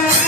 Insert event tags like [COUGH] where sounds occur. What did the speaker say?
Thank [LAUGHS] you.